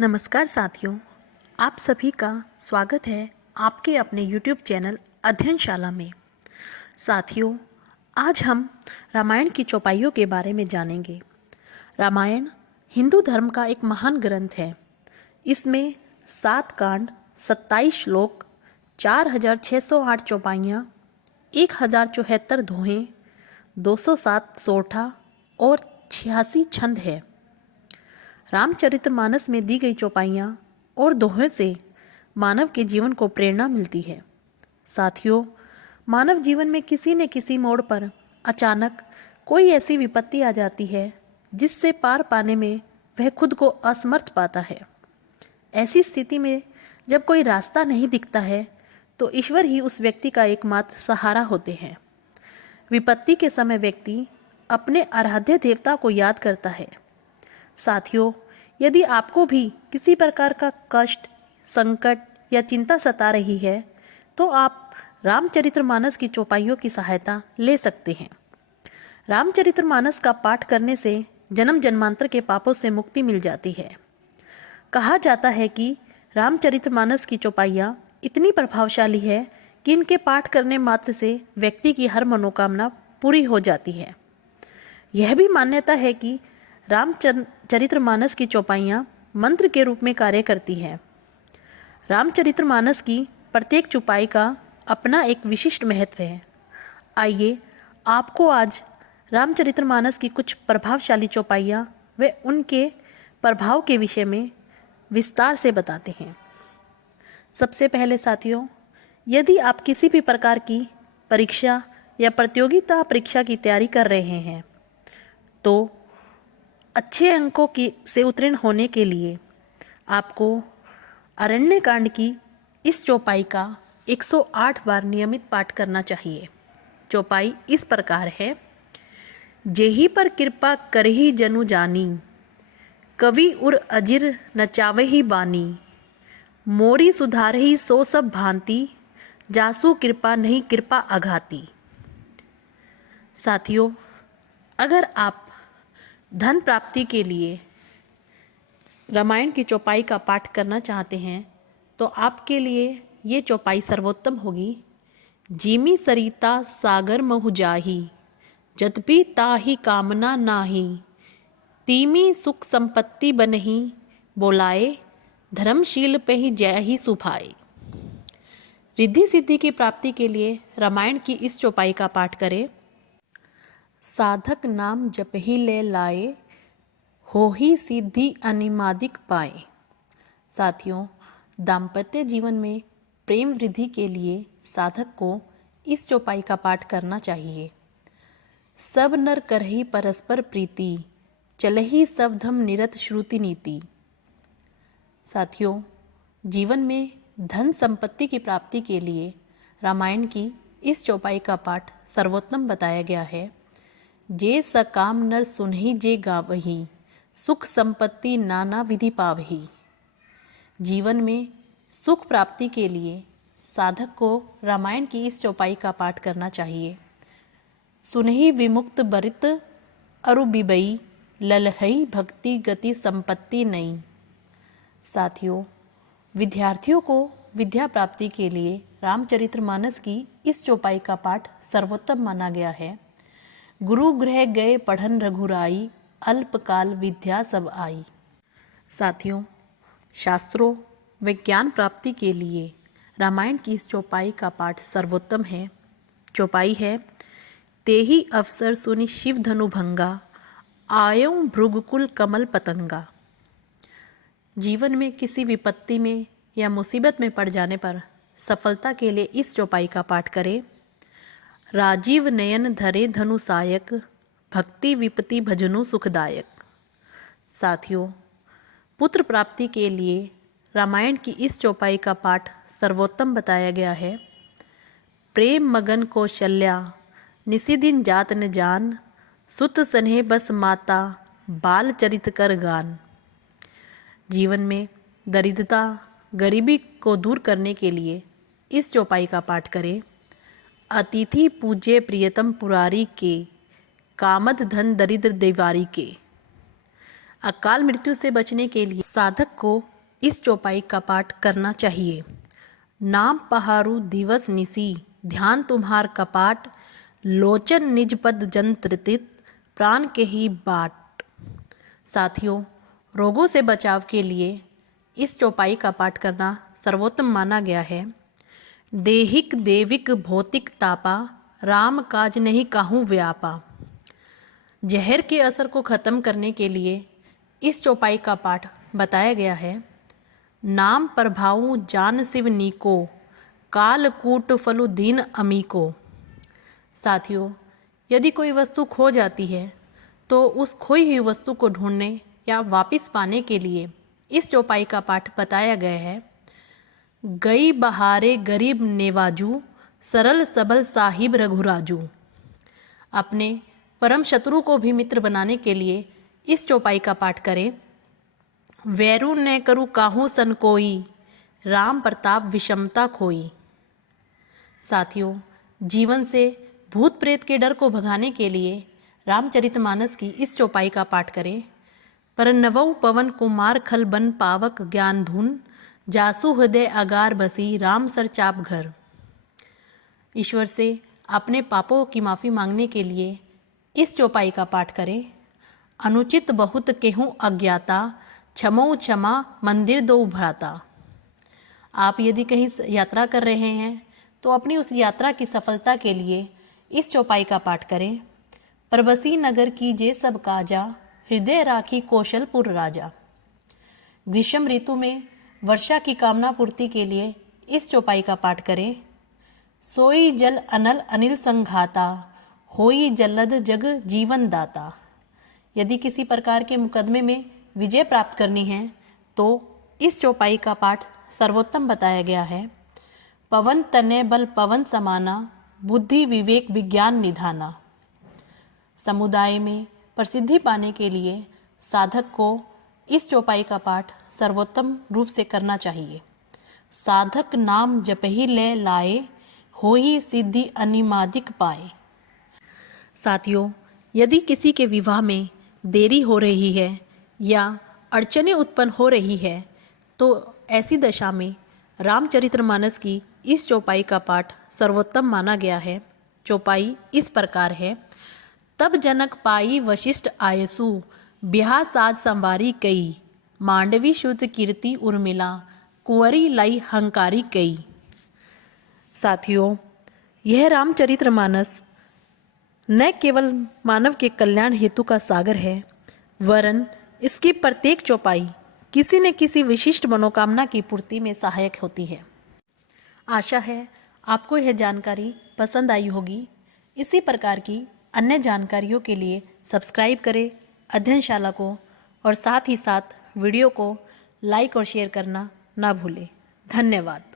नमस्कार साथियों, आप सभी का स्वागत है आपके अपने YouTube चैनल अध्ययनशाला में। साथियों, आज हम रामायण की चौपाइयों के बारे में जानेंगे। रामायण हिंदू धर्म का एक महान ग्रंथ है। इसमें 7 कांड, 27 श्लोक, 4608 चौपाइयाँ, 1074 दोहें, 207 सोठा और 86 छंद है। रामचरितमानस में दी गई चौपाइयाँ और दोहों से मानव के जीवन को प्रेरणा मिलती है। साथियों, मानव जीवन में किसी न किसी मोड़ पर अचानक कोई ऐसी विपत्ति आ जाती है जिससे पार पाने में वह खुद को असमर्थ पाता है। ऐसी स्थिति में जब कोई रास्ता नहीं दिखता है तो ईश्वर ही उस व्यक्ति का एकमात्र सहारा होते हैं। विपत्ति के समय व्यक्ति अपने आराध्य देवता को याद करता है। साथियों, यदि आपको भी किसी प्रकार का कष्ट, संकट या चिंता सता रही है तो आप रामचरितमानस की चौपाइयों की सहायता ले सकते हैं। रामचरितमानस का पाठ करने से जन्म जन्मांतर के पापों से मुक्ति मिल जाती है। कहा जाता है कि रामचरितमानस की चौपाइयाँ इतनी प्रभावशाली है कि इनके पाठ करने मात्र से व्यक्ति की हर मनोकामना पूरी हो जाती है। यह भी मान्यता है कि रामचरितमानस की चौपाइयाँ मंत्र के रूप में कार्य करती हैं। रामचरितमानस की प्रत्येक चौपाई का अपना एक विशिष्ट महत्व है। आइए आपको आज रामचरितमानस की कुछ प्रभावशाली चौपाइयाँ व उनके प्रभाव के विषय में विस्तार से बताते हैं। सबसे पहले साथियों, यदि आप किसी भी प्रकार की परीक्षा या प्रतियोगिता परीक्षा की तैयारी कर रहे हैं तो अच्छे अंकों की से उत्तीर्ण होने के लिए आपको अरण्यकांड की इस चौपाई का 108 बार नियमित पाठ करना चाहिए। चौपाई इस प्रकार है। जेहि पर कृपा करहि जनु जानी, कवि उर अजिर नचावहि बानी, मोरी सुधारहि सो सब भांति, जासु कृपा नहीं कृपा अघाती। साथियों, अगर आप धन प्राप्ति के लिए रामायण की चौपाई का पाठ करना चाहते हैं तो आपके लिए ये चौपाई सर्वोत्तम होगी। जीमी सरिता सागर महु जाही, जतपि ताहि कामना नाही, तीमी सुख संपत्ति बनही, बोलाए धर्मशील पहि जय सुभाए। रिद्धि सिद्धि की प्राप्ति के लिए रामायण की इस चौपाई का पाठ करें। साधक नाम जपहि ले लाए, होहि सिद्धि अनिमादिक पाए। साथियों, दाम्पत्य जीवन में प्रेम वृद्धि के लिए साधक को इस चौपाई का पाठ करना चाहिए। सब नर करहि परस्पर प्रीति, चलहि सब धम निरत श्रुति नीति। साथियों, जीवन में धन संपत्ति की प्राप्ति के लिए रामायण की इस चौपाई का पाठ सर्वोत्तम बताया गया है। जे सकाम नर सुनहि जे गावही, सुख संपत्ति नाना विधि पावही। जीवन में सुख प्राप्ति के लिए साधक को रामायण की इस चौपाई का पाठ करना चाहिए। सुनहि विमुक्त बरित अरु बिबई, ललहई भक्ति गति संपत्ति नई। साथियों, विद्यार्थियों को विद्या प्राप्ति के लिए रामचरितमानस की इस चौपाई का पाठ सर्वोत्तम माना गया है। गुरु गृह गए पढ़न रघुराई, अल्पकाल विद्या सब आई। साथियों, शास्त्रों व ज्ञान प्राप्ति के लिए रामायण की इस चौपाई का पाठ सर्वोत्तम है। चौपाई है। तेहि अवसर सुनि शिव धनु भंगा, आयो भृगुकुल कमल पतंगा। जीवन में किसी विपत्ति में या मुसीबत में पड़ जाने पर सफलता के लिए इस चौपाई का पाठ करें। राजीव नयन धरे धनु सायक, भक्ति विपत्ति भजनु सुखदायक। साथियों, पुत्र प्राप्ति के लिए रामायण की इस चौपाई का पाठ सर्वोत्तम बताया गया है। प्रेम मगन कौशल्या, निशिदिन जात न जान, सुत सन्हे बस माता, बाल चरित कर गान। जीवन में दरिद्रता गरीबी को दूर करने के लिए इस चौपाई का पाठ करें। अतिथि पूज्य प्रियतम पुरारी के, कामद धन दरिद्र देवारी के। अकाल मृत्यु से बचने के लिए साधक को इस चौपाई का पाठ करना चाहिए। नाम पहारू दिवस निसी, ध्यान तुम्हार कपाट, लोचन निज पद जंत्रित, प्राण के ही बाट। साथियों, रोगों से बचाव के लिए इस चौपाई का पाठ करना सर्वोत्तम माना गया है। देहिक देविक भौतिक तापा, राम काज नहीं काहू व्यापा। जहर के असर को खत्म करने के लिए इस चौपाई का पाठ बताया गया है। नाम प्रभाऊ जान शिव नीको, काल कूट फलु दीन अमीको। साथियों, यदि कोई वस्तु खो जाती है तो उस खोई हुई वस्तु को ढूंढने या वापस पाने के लिए इस चौपाई का पाठ बताया गया है। गई बहारे गरीब नेवाजू, सरल सबल साहिब रघुराजू। अपने परम शत्रु को भी मित्र बनाने के लिए इस चौपाई का पाठ करें। वैरू न करु काहू सन कोई, राम प्रताप विषमता खोई। साथियों, जीवन से भूत प्रेत के डर को भगाने के लिए रामचरितमानस की इस चौपाई का पाठ करें। परनवौ पवन कुमार खल बन पावक ज्ञान धुन, जासु हृदय अगार बसी राम सर चाप घर। ईश्वर से अपने पापों की माफ़ी मांगने के लिए इस चौपाई का पाठ करें। अनुचित बहुत केहूँ अज्ञाता, क्षमो क्षमा मंदिर दो भ्राता। आप यदि कहीं यात्रा कर रहे हैं तो अपनी उस यात्रा की सफलता के लिए इस चौपाई का पाठ करें। परबसी नगर की जे सब काजा, हृदय राखी कौशलपुर राजा। ग्रीष्म ऋतु में वर्षा की कामना पूर्ति के लिए इस चौपाई का पाठ करें। सोई जल अनल अनिल संघाता, होई जलद जग जीवन दाता। यदि किसी प्रकार के मुकदमे में विजय प्राप्त करनी है तो इस चौपाई का पाठ सर्वोत्तम बताया गया है। पवन तनय बल पवन समाना, बुद्धि विवेक विज्ञान निधाना। समुदाय में प्रसिद्धि पाने के लिए साधक को इस चौपाई का पाठ सर्वोत्तम रूप से करना चाहिए। साधक नाम जपहि ले लाए, होई सिद्धि अनिमादिक पाए। साथियों, यदि किसी के विवाह में देरी हो रही है या अड़चनें उत्पन्न हो रही है तो ऐसी दशा में रामचरितमानस की इस चौपाई का पाठ सर्वोत्तम माना गया है। चौपाई इस प्रकार है। तब जनक पाई वशिष्ठ आयसु, ब्याह साज संवारी कई, मांडवी शुद्ध कीर्ति उर्मिला, कुंवरी लाई हंकारी कई। साथियों, यह रामचरितमानस न केवल मानव के कल्याण हेतु का सागर है, वरन इसकी प्रत्येक चौपाई किसी न किसी विशिष्ट मनोकामना की पूर्ति में सहायक होती है। आशा है आपको यह जानकारी पसंद आई होगी। इसी प्रकार की अन्य जानकारियों के लिए सब्सक्राइब करें अध्ययनशाला को और साथ ही साथ वीडियो को लाइक और शेयर करना ना भूलें। धन्यवाद।